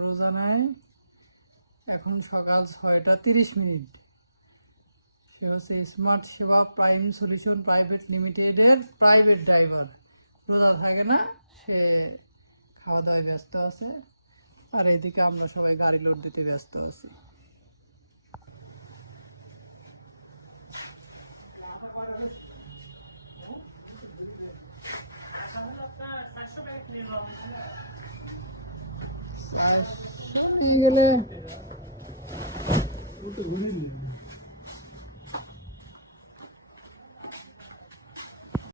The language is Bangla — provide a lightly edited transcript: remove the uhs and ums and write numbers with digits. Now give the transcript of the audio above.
রোজা নাই, এখন সকাল 6টা 30 মিনিট। সে হচ্ছে স্মার্ট সেবা প্রাইম সলিউশন প্রাইভেট লিমিটেডের প্রাইভেট ড্রাইভার। রোজা থাকে না, সে খাওয়া দাওয়ায় ব্যস্ত আছে, আর এদিকে আমরা সবাই গাড়ি লোড দিতে ব্যস্ত আছি। নিয়ে গেলে